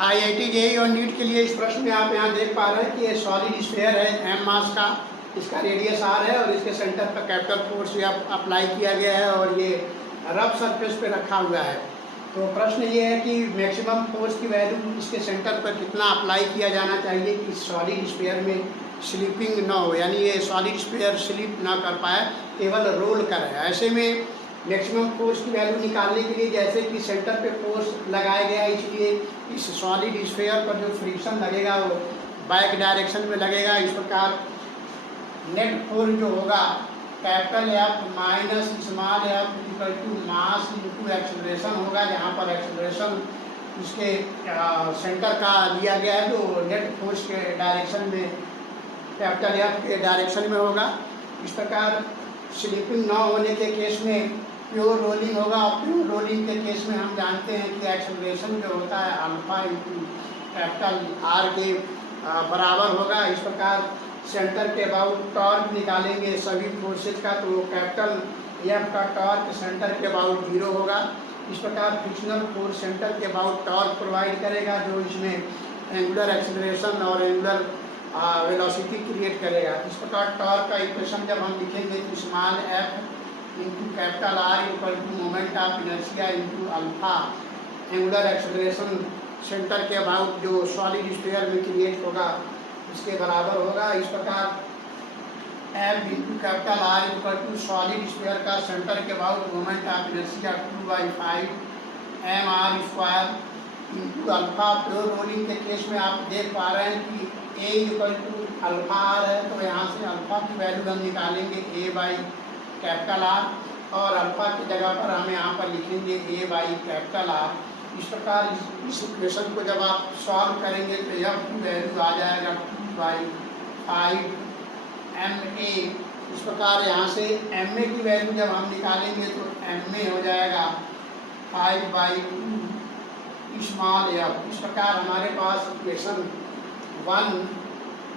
IIT JEE और NEET के लिए इस प्रश्न में आप यहाँ देख पा रहे हैं कि ये सॉलिड स्फीयर है m मास का, इसका रेडियस r है और इसके सेंटर पर कैपिटल फोर्स या अप्लाई किया गया है और ये रफ सरफेस पे रखा हुआ है। तो प्रश्न ये है कि मैक्सिमम फोर्स की वैल्यू इसके सेंटर पर कितना अप्लाई किया जाना चाहिए कि सॉलिड स्फीयर में स्लिपिंग ना हो, यानी ये सॉलिड स्फीयर स्लिप ना कर पाए, केवल रोल करे। ऐसे में मैक्सिमम फोर्स की वैल्यू निकालने के लिए जैसे कि सेंटर पे फोर्स लगाया गया, इसलिए इस सॉलिड स्फीयर पर जो फ्रिक्शन लगेगा वो बैक डायरेक्शन में लगेगा। इस प्रकार नेट फोर्स जो होगा capital F minus small F equal to mass into acceleration होगा, जहाँ पर एक्सेलरेशन इसके सेंटर का दिया गया है जो नेट फोर्स के डायरेक्शन में कैपिटल एफ के डायरेक्शन में होगा। इस प्रकार स्लिपिंग ना होने के केस में प्योर रोलिंग होगा और प्योर रोलिंग के केस में हम जानते हैं कि एक्सेलरेशन जो होता है अल्फा इंटू कैपिटल आर के बराबर होगा। इस प्रकार सेंटर के अबाउट टॉर्क निकालेंगे सभी फोर्सेज का, तो कैपिटल एफ का टॉर्क सेंटर के अबाउट 0 होगा। इस प्रकार फ्रिक्शनल फोर्स सेंटर के अबाउट टॉर्क प्रोवाइड करेगा जो इसमें एंगुलर एक्सेलरेशन और एंगुलर वेलोसिटी क्रिएट करेगा। इस प्रकार टॉर्क का इक्वेशन जब हम लिखेंगे तो small F into capital R equal to moment of inertia into alpha angular acceleration center के अबाउट जो सॉलिड स्फीयर में क्रिएट होगा इसके बराबर होगा। इस प्रकार F into capital R equal to solid sphere का सेंटर के about moment of inertia 2/5 mr² into alpha. Pure rolling के केस में आप देख पा रहे हैं कि A equal to alpha R है, तो यहाँ से अल्फा की वैल्यू हम निकालेंगे ए बाई कैपिटल आर और अल्फा की जगह पर हम यहाँ पर लिखेंगे ए बाई कैपिटल आर। इस प्रकार इस इक्वेशन को जब आप सॉल्व करेंगे तो एफ की वैल्यू आ जाएगा 2/5 ma। इस प्रकार यहाँ से ma की वैल्यू जब हम निकालेंगे तो ma हो जाएगा 5/2 स्मॉल एफ। इस प्रकार हमारे पास इक्वेशन 1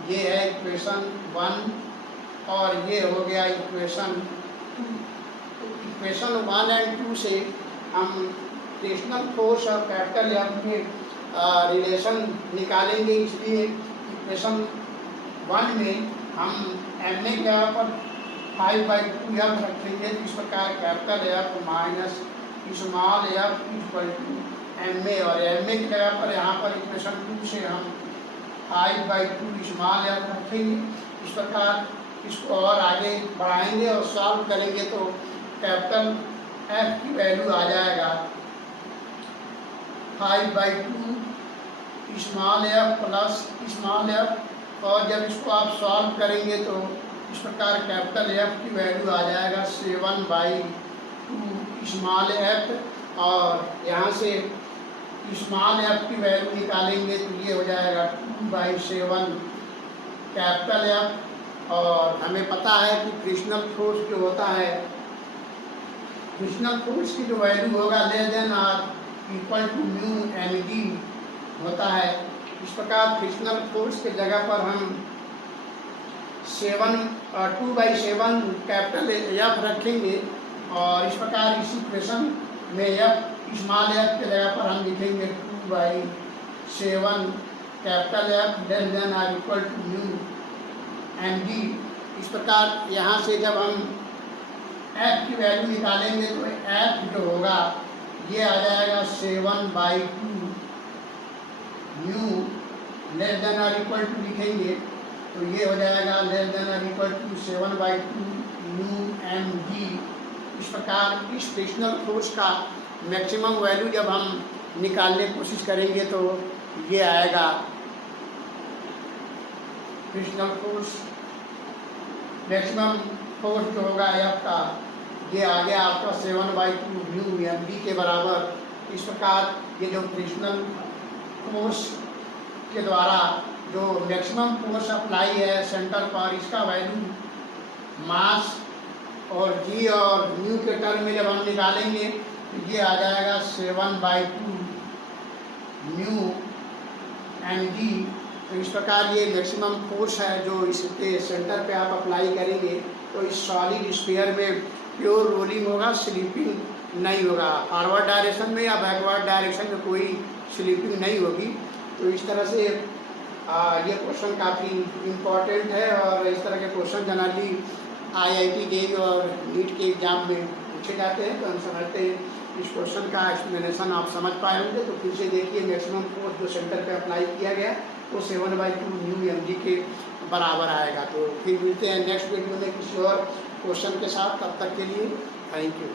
ये है इक्वेशन 1 और ये हो गया इक्वेशन 2। इक्वेशन 1 और 2 से हम फ्रिक्शनल फोर्स और कैपिटल एफ में रिलेशन निकालेंगे। इसलिए इक्वेशन 1 में हम एम ए के जगह पर 5/2 एफ रखेंगे। इस प्रकार capital F minus small F equal to M A, और एम ए की जगह पर यहाँ पर इक्वेशन 2 से हम 5/2 स्मॉल एफ रखेंगे। इस प्रकार इसको और आगे बढ़ाएंगे और सॉल्व करेंगे तो कैपिटल एफ की वैल्यू आ जाएगा 5/2 small F plus small F, और जब इसको आप सॉल्व करेंगे तो इस प्रकार कैपिटल एफ की वैल्यू आ जाएगा 7/2 स्मॉल एफ, और यहाँ से स्मॉल एफ की वैल्यू निकालेंगे तो ये हो जाएगा 2/7 कैपिटल एफ। और हमें पता है कि फ्रिक्शनल फोर्स जो होता है, फ्रिक्शनल फोर्स की जो वैल्यू होगा less than R equal to mu mg होता है। इस प्रकार फ्रिक्शनल फोर्स के जगह पर हम 2/7 कैपिटल एफ रखेंगे, और इस प्रकार इस इक्वेशन में एफ स्मॉल एफ के जगह पर हम लिखेंगे 2/7 capital F less than R equal to mu mg। इस प्रकार यहाँ से जब हम एफ की वैल्यू निकालेंगे तो एफ जो होगा ये आ जाएगा 7/2 mu less than R equal to लिखेंगे तो ये हो जाएगा less than R equal to 7/2 mu mg। इस प्रकार इस फ्रिक्शनल फोर्स का मैक्सिमम वैल्यू जब हम निकालने की कोशिश करेंगे तो ये आएगा फ्रिक्शनल फोर्स मैक्सिमम फोर्स जो होगा एफ का ये आ गया आपका 7/2 म्यू mg के बराबर। इस प्रकार ये जो फ्रिक्शनल फोर्स के द्वारा जो मैक्सिमम फोर्स अप्लाई है सेंटर पर, इसका वैल्यू मास और जी और म्यू के टर्म में जब हम निकालेंगे तो ये आ जाएगा 7/2 म्यू mg। तो इस प्रकार ये मैक्सिमम फोर्स है जो इसके सेंटर पे आप अप्लाई करेंगे तो इस सॉलिड स्फीयर में प्योर रोलिंग होगा, स्लिपिंग नहीं होगा। फॉरवर्ड डायरेक्शन में या बैकवर्ड डायरेक्शन में कोई स्लीपिंग नहीं होगी। तो इस तरह से ये क्वेश्चन काफ़ी इम्पोर्टेंट है और इस तरह के क्वेश्चन जनरली IIT JEE और नीट के एग्ज़ाम में पूछे जाते हैं। तो हम समझते हैं इस क्वेश्चन का एक्सप्लेनेशन आप समझ पाए होंगे। तो फिर से देखिए, मैक्सिमम फोर्स जो सेंटर पे अप्लाई किया गया वो 7/2 न्यू mg के बराबर आएगा। तो फिर मिलते हैं नेक्स्ट वीडियो में किसी और क्वेश्चन के साथ। तब तक के लिए थैंक यू।